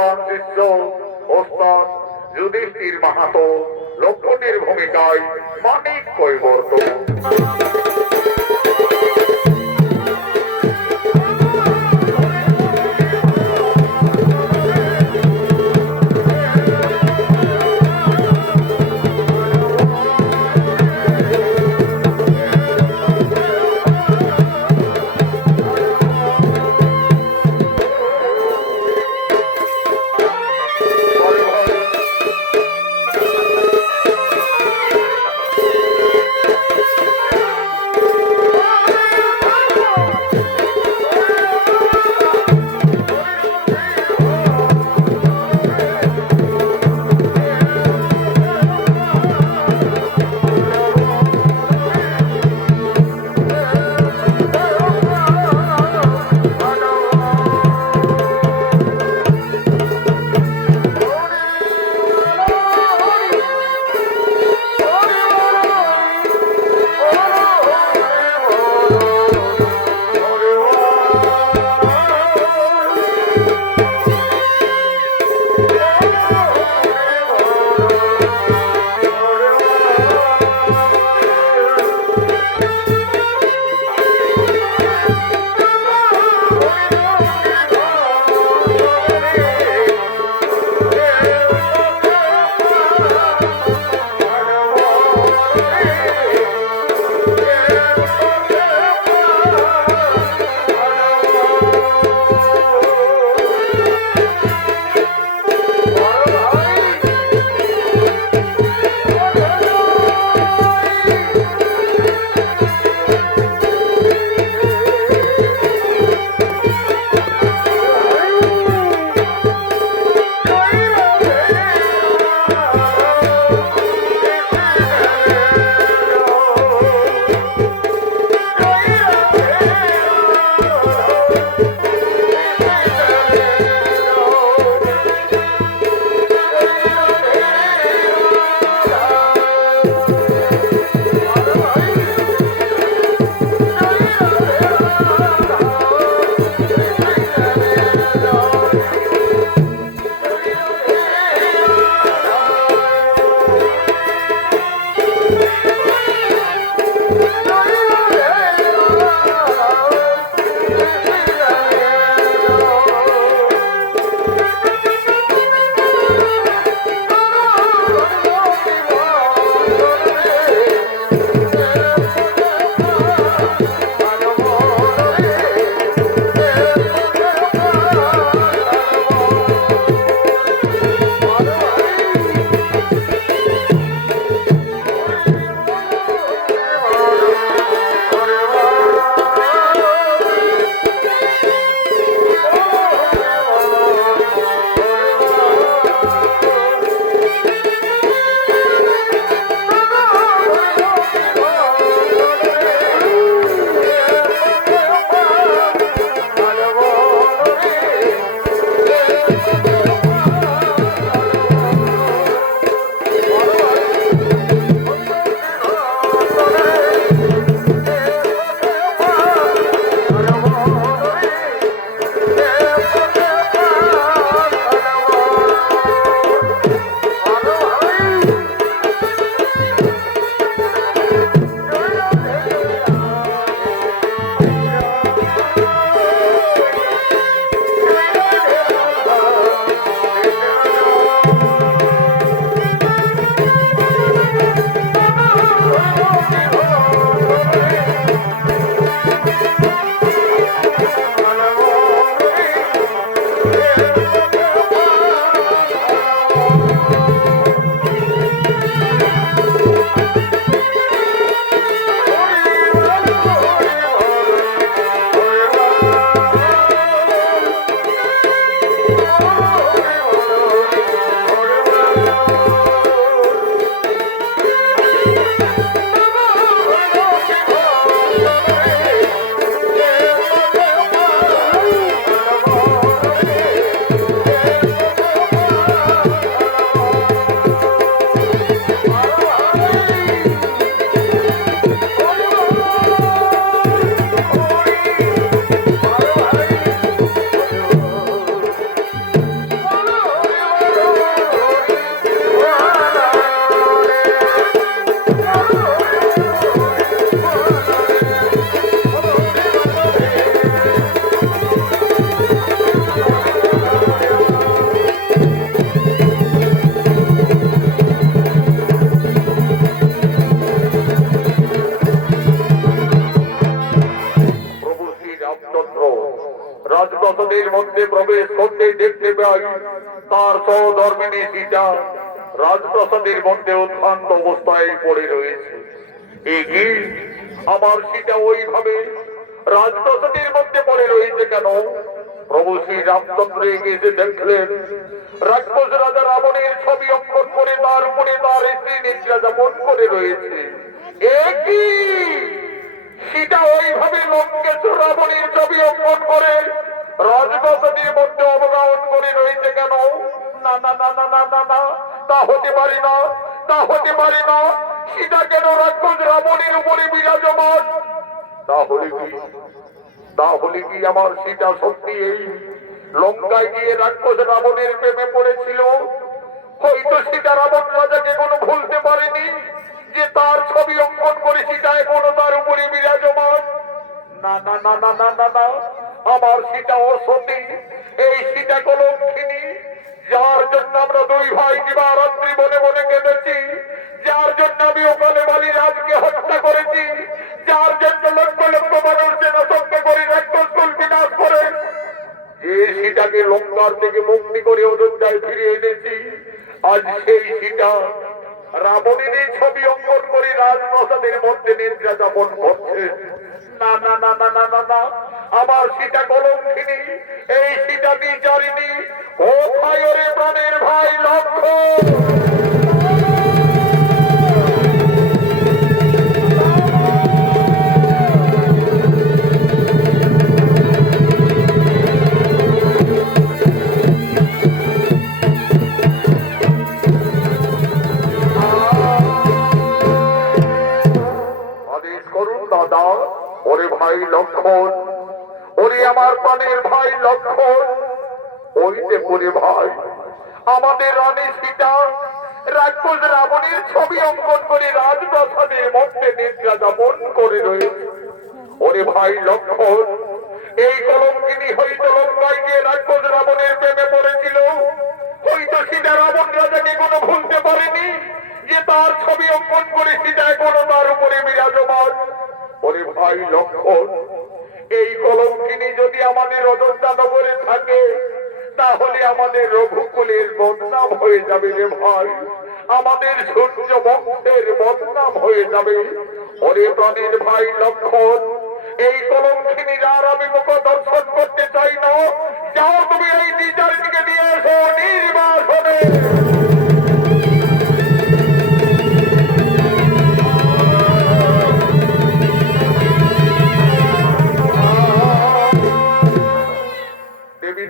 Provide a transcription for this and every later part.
প্রধান শিষ্য ওস্তাদ যুধিষ্ঠির মাহাতো লক্ষণের ভূমিকায় মানিক কৈবর্ত। প্রবেশ করতেই দেখতে পাই তার সহধর্মিনী সীতা রাজপ্রাসাদের মধ্যে উত্থান্ত অবস্থায় পড়ে রয়েছে। কি আমার সীতা ওইভাবে রাজপ্রাসাদের মধ্যে পড়ে রয়েছে কেন? প্রভু শ্রী রামচন্দ্র এসে দেখলেন রাক্ষস রাজা রাবণের ছবি অঙ্কন করে তার উপরে তার স্ত্রী নিদ্রা যাপন করে রয়েছে। কি সীতা ওইভাবে লঙ্কেশ্বর রাবণের ছবি অঙ্কন করে রাজপ্রাসাদের মধ্যে অবগাহন করে রয়েছে কেন? না না না না না না না, তা হতে পারে না, তা হতে পারে না। সীতা কেন রাক্ষস রাবণের উপরে বিরাজমান? তাহলে কি আমার সীতা সত্যি এই লঙ্কায় গিয়ে রাক্ষস রাবণের প্রেমে পড়েছিল? হয়তো সীতা রাবণ রাজাকে কোনো ভুলতে পারেনি যে তার ছবি অঙ্কন করে সীতা এখনো তার উপরে বিরাজমান। না না না না না না না, আমার সীতা অসতী, এই সীতা কলঙ্কিনী, যার জন্য আমরা দুই ভাই দিবারাত্রি বনে বনে কেঁদেছি, যার জন্য আমি ওখানে বালিরাজকে হত্যা করেছি, যার জন্য লক্ষ লক্ষ মানুষ জনসংখ্যা করে রাক্ষসকুল বিনাশ করে, যে সীতাকে লঙ্কার থেকে মুক্তি করে অযোধ্যায় ফিরিয়ে এনেছি, আজ সেই সীতা রাবণের এই ছবি অঙ্কন করে রাজপ্রাসাদের মধ্যে নিদ্রা যাপন করছে। না না না না না না না, আমার সীতা কলঙ্কিনী, এই সীতা বিচারিণী। ও ভাই, ওরে প্রাণের ভাই লক্ষ্মণ, দাদা। ওরে ভাই লক্ষ্মণ, ওরে আমার প্রাণের ভাই লক্ষ্মণ, ওই দেখুন ভাই, আমাদের রানী সীতা রাক্ষস রাবণের ছবি অঙ্কন করে রাজপ্রাসাদের মধ্যে নিদ্রা যাপন করে রয়েছে। ওরে ভাই লক্ষ্মণ, এই কলঙ্কিনী হয়তো লঙ্কায় গিয়ে রাক্ষস রাবণের প্রেমে পড়েছিল, হয়তো সীতা রাবণ রাজাকে কোনো ভুলতে পারেনি যে তার ছবি অঙ্কন করে সীতা এখনো তার উপরে বিরাজমান। ওরে ভাই লক্ষ্মণ, এই কলঙ্কিনী যদি আমাদের অযোধ্যা নগরে থাকে, তাহলে আমাদের রঘুকুলের বদনাম হয়ে যাবে রে ভাই, আমাদের সূর্য বংশের বদনাম হয়ে যাবে। ওরে প্রাণের ভাই লক্ষ্মণ, এই কলঙ্কিনীর আর আমি মুখ দর্শন করতে চাই না। যাও তুমি এই বিচারিণীকে নিয়ে এসো নির্বাসনে।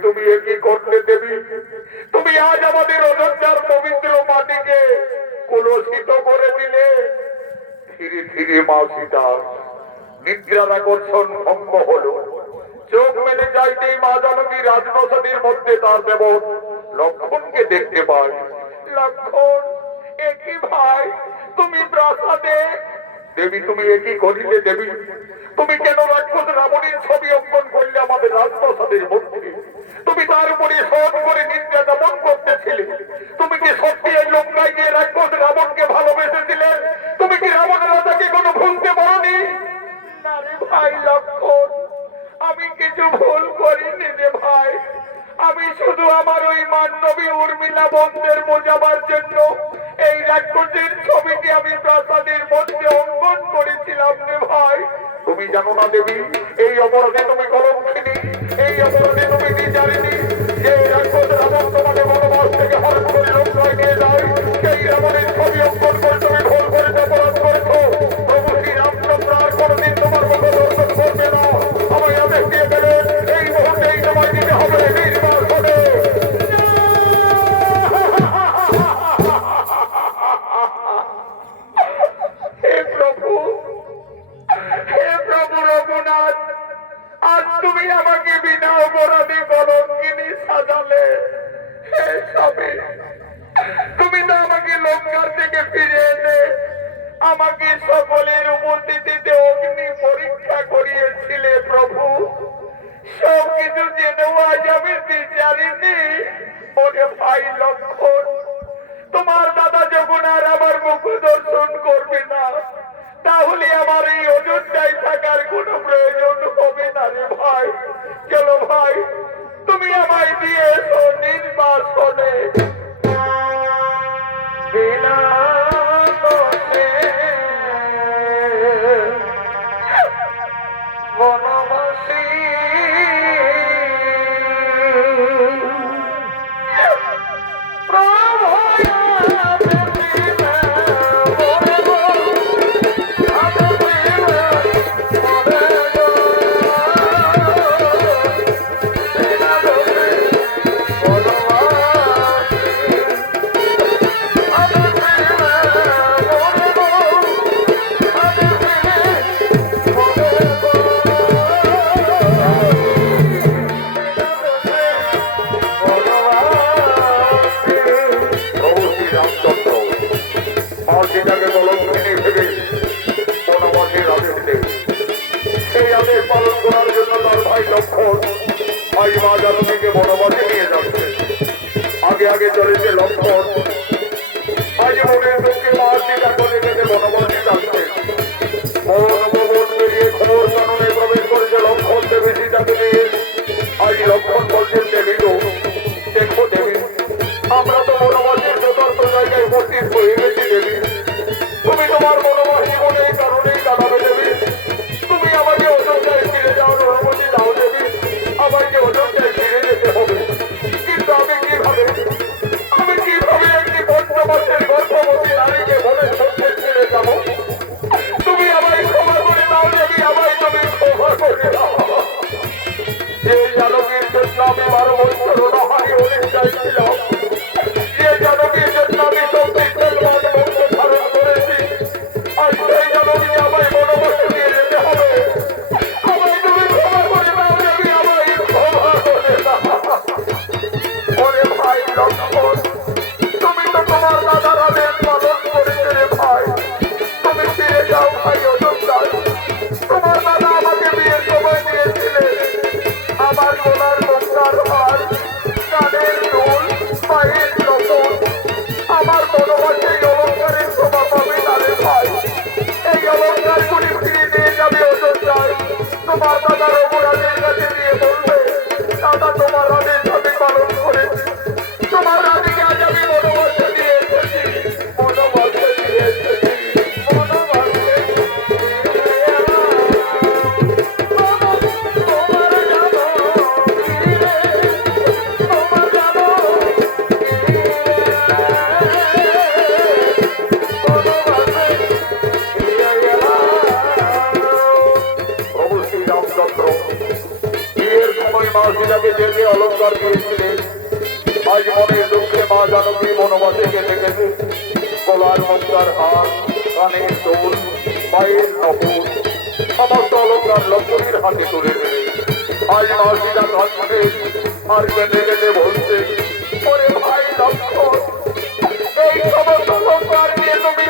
তুমি একই করলে দেবী, তুমি আজ আমাদের অযোধ্যার পবিত্র মাটিকে কলুষিত করে দিলে। ধীরে ধীরে মা সীতার নিদ্রার আকর্ষণ ভঙ্গ হলো। চোখ মেলে যাইতেই মা জানকী রাজপ্রাসাদের মধ্যে তার দেবর লক্ষ্মণকে দেখতে পায়। লক্ষ্মণ, একই ভাই, তুমি প্রাসাদে? দেবী, তুমি একই করিলে দেবী? তুমি কেন রাক্ষস রাবণের ছবি অঙ্কন করলে আমাদের রাজপ্রাসাদের মধ্যে? তুমি তার উপরে সব করে নিদ্রা যাপন করতেছিলে। তুমি কি সত্যি এই লঙ্কায় গিয়ে রাক্ষস রাবণকে ভালোবেসেছিলে? তুমি কি রাবণ রাজাকে কোনো ভুলতে পারোনি? না রে ভাই লক্ষ্মণ, আমি কিছু ভুল করিনি রে ভাই। আমি শুধু আমার ওই মান্ডবী উর্মিলা বন্ধের বোঝাবার জন্য এই রাক্ষসের ছবিটি আমি প্রাসাদের মধ্যে অঙ্কন করেছিলাম রে ভাই। তুমি জানো না দেবী, এই অপরাধে তুমি কলঙ্কিনী, এই অপরাধে তুমি বিচারিণী। যে রাক্ষস রাবণ তোমাকে বনবাস থেকে হরণ করে লঙ্কায় নিয়ে যায়, সেই রাবণের ছবি অঙ্কন করে তুমি ভুল করে অপরাধ করেছো। প্রভু শ্রী রামচন্দ্র আর কোনদিন তোমার মুখ দর্শন করবে না। আমায় আদেশ দিয়ে গেলেন এই মুহূর্তেই তোমায় দিতে হবে নির্বাসনে। হে প্রভু, হে প্রভু রঘুনাথ, আজ তুমি আমাকে বিনা অপরাধী কলঙ্কিনী সাজালে। হে স্বামী, তুমি তো আমাকে লঙ্কার থেকে ফিরে এনে আমাকে সকলের উপস্থিতিতে অগ্নি পরীক্ষা করিয়েছিলে প্রভু। সব কিছু জেনেও আজ আমি বিচারিনি। ওরে ভাই লক্ষ্মণ, তোমার দাদা যখন আর আমার মুখ দর্শন করবে না, তাহলে আমার এই অযোধ্যায় থাকার কোনো প্রয়োজন হবে না রে ভাই। চলো ভাই, তুমি তুমি আমায় দিয়েছো নির্বাসনে বিনা দোষে বনবাসী মাসিটাকে কলঙ্কিনী ভেবে বনবাসীর আদেশ দেয়। সেই আদেশ পালন করার জন্য তার ভাই লক্ষণ ভাই মা জানকীকে বনবাসে নিয়ে যাচ্ছে। আগে আগে চলেছে লক্ষণ। আজ মনের দুঃখে মা সীতা করে বেঁধে বনবাসী যাচ্ছে। বন পেরিয়ে ঘোর কাননে প্রবেশ করেছে লক্ষণ দেবী সীতাকে নিয়ে। আজ লক্ষণ বলছেন দেবী গো, দেখো দেবী, আমরা তো বনবাসীর যথার্থ জায়গায় উপস্থিত হয়ে গেছি দেবী। তুমি তোমার বনবাসী বলে এই কারণেই জানাবে দেবী। তুমি আমাকে অযোধ্যায় ফিরে যাওয়ার অনুমতি দাও দেবী। আমাকে অযোধ্যায় ফিরে যেতে হবে, কিন্তু আমি কিভাবে একটি 5 মাসের গর্ভবতী নারীকে বনের মধ্যে ছেড়ে যাব? তুমি আমায় ক্ষমা করে দাও দেবী, আমায় তুমি ক্ষমা করে দাও। যে জানকীর জন্য আমি 12 বছর অনাহারি অনেক চাইছিলাম, যে জানকীর জন্য আমি শক্তিশালী বংশ ধারণ করেছি, আজ সেই জানকী আমায় বনবাসে নিয়ে যেতে হবে। আমায় তুমি ক্ষমা করে দাও দেবী, আমায় ক্ষমা করে দাও। ওরে ভাই লক্ষণ, তুমি তো তোমার দাদার আদেশ পালন করেছে রে ভাই। তুমি ফিরে যাও ভাই অযোধ্যায়। তোমার দাদা আমাকে বিয়ের সময় দিয়েছিলেন আমার গলার গঙ্গার হার, কানের দুল, পায়ের লবণ। আমার বনবাসে এই অলঙ্কারের শোভা পাবে না রে ভাই। এই অলঙ্কারগুলি ফিরে নিয়ে যাবে অযোধ্যায়। তোমার দাদার অপরাধের কাছে দিয়ে বলবে, দাদা তোমার আদেশ আমি পালন করেছি। তোমার রানীকে আজ আমি বনবাসে নিয়ে এসেছি, বনবাসে নিয়ে এসেছি, বনবাসে যেতে অলঙ্কার দিয়েছিলেন। আজ মনের দুঃখে মা জানকী বনবাসে গেতে গেছে। গলার মুক্তার হার, কানের দোল, পায়ের নপুর, সমস্ত অলঙ্কার লক্ষ্মীর হাতে তুলে দেবে। আজ মা সীতা কাঁদছে আর কেঁদে কেঁদে বলছে, ওরে ভাই লক্ষ্মণ, এই সমস্ত অলঙ্কার নিয়ে তুমি